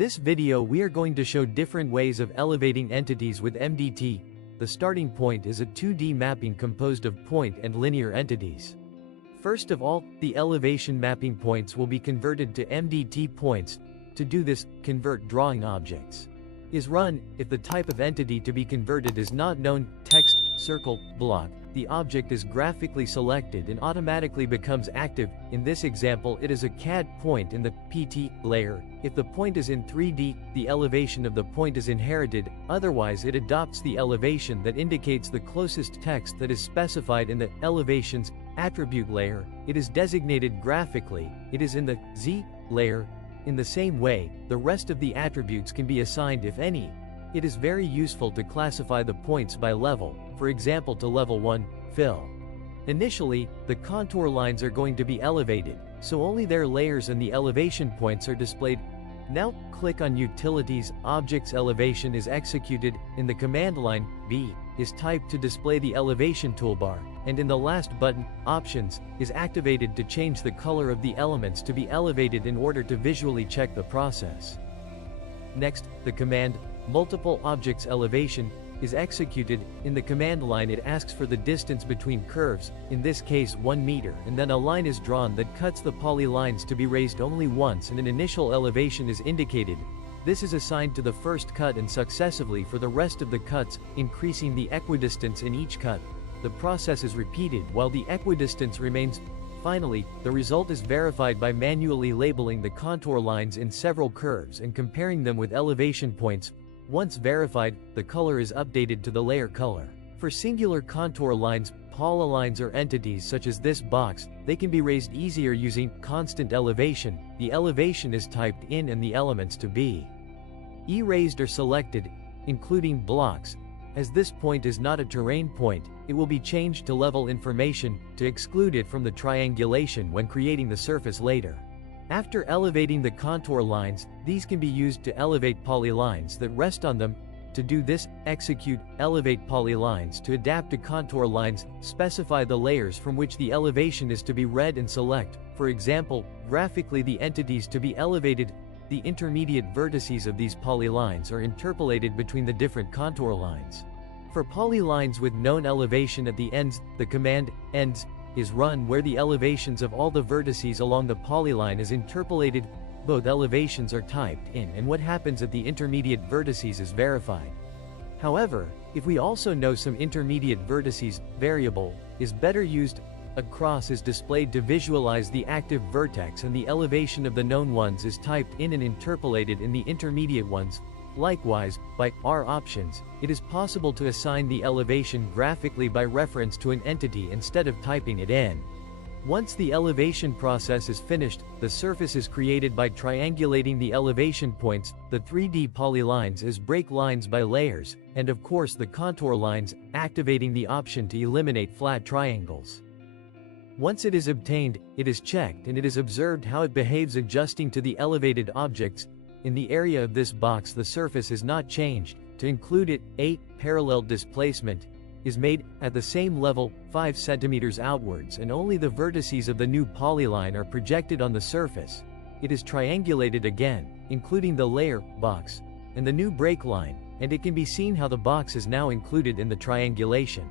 this video we are going to show different ways of elevating entities with MDT. The starting point is a 2D mapping composed of point and linear entities. First of all, the elevation mapping points will be converted to MDT points. To do this, convert drawing objects is run. If the type of entity to be converted is not known, text, circle, block, the object is graphically selected and automatically becomes active. In this example, it is a CAD point in the PT layer. If the point is in 3D, the elevation of the point is inherited, otherwise it adopts the elevation that indicates the closest text that is specified in the elevations attribute layer. It is designated graphically, it is in the Z layer. In the same way, the rest of the attributes can be assigned if any. It is very useful to classify the points by level, for example to level 1, fill. Initially, the contour lines are going to be elevated, so only their layers and the elevation points are displayed. Now, click on Utilities, Objects Elevation is executed. In the command line, B is typed to display the elevation toolbar, and in the last button, Options, is activated to change the color of the elements to be elevated in order to visually check the process. Next, the command, Multiple Objects Elevation, is executed. In the command line it asks for the distance between curves, in this case 1 meter, and then a line is drawn that cuts the polylines to be raised only once and an initial elevation is indicated. This is assigned to the first cut and successively for the rest of the cuts, increasing the equidistance in each cut. The process is repeated while the equidistance remains. Finally, the result is verified by manually labeling the contour lines in several curves and comparing them with elevation points. Once verified, the color is updated to the layer color. For singular contour lines, polylines or entities such as this box, they can be raised easier using constant elevation. The elevation is typed in and the elements to be erased or selected, including blocks. As this point is not a terrain point, it will be changed to level information, to exclude it from the triangulation when creating the surface later. After elevating the contour lines, these can be used to elevate polylines that rest on them. To do this, execute elevate polylines to adapt to contour lines, specify the layers from which the elevation is to be read and select, for example, graphically the entities to be elevated. The intermediate vertices of these polylines are interpolated between the different contour lines. For polylines with known elevation at the ends, the command ends is run where the elevations of all the vertices along the polyline is interpolated. Both elevations are typed in and what happens at the intermediate vertices is verified. However, if we also know some intermediate vertices, variable is better used. A cross is displayed to visualize the active vertex and the elevation of the known ones is typed in and interpolated in the intermediate ones. Likewise, by R options, it is possible to assign the elevation graphically by reference to an entity instead of typing it in. Once the elevation process is finished, the surface is created by triangulating the elevation points, the 3D polylines as break lines by layers, and of course the contour lines, activating the option to eliminate flat triangles. Once it is obtained, it is checked and it is observed how it behaves adjusting to the elevated objects. In the area of this box the surface is not changed. To include it, a parallel displacement is made at the same level, 5 cm outwards, and only the vertices of the new polyline are projected on the surface. It is triangulated again, including the layer, box, and the new break line, and it can be seen how the box is now included in the triangulation.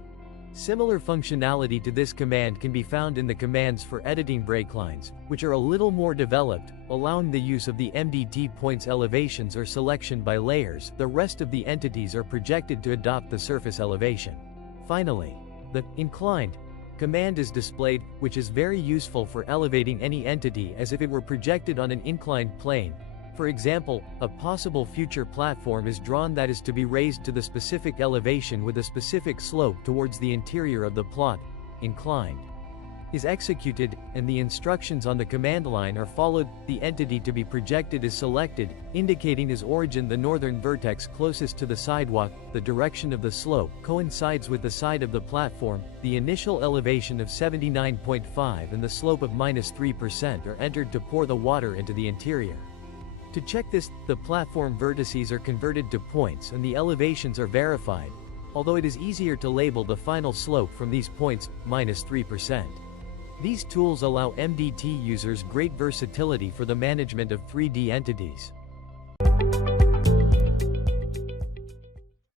Similar functionality to this command can be found in the commands for editing breaklines, which are a little more developed, allowing the use of the MDT points elevations or selection by layers. The rest of the entities are projected to adopt the surface elevation. Finally, the inclined command is displayed, which is very useful for elevating any entity as if it were projected on an inclined plane. For example, a possible future platform is drawn that is to be raised to the specific elevation with a specific slope towards the interior of the plot. Inclined is executed, and the instructions on the command line are followed. The entity to be projected is selected, indicating its origin. The northern vertex closest to the sidewalk, the direction of the slope coincides with the side of the platform. The initial elevation of 79.5 and the slope of -3% are entered to pour the water into the interior. To check this, the platform vertices are converted to points and the elevations are verified, although it is easier to label the final slope from these points, -3%. These tools allow MDT users great versatility for the management of 3D entities.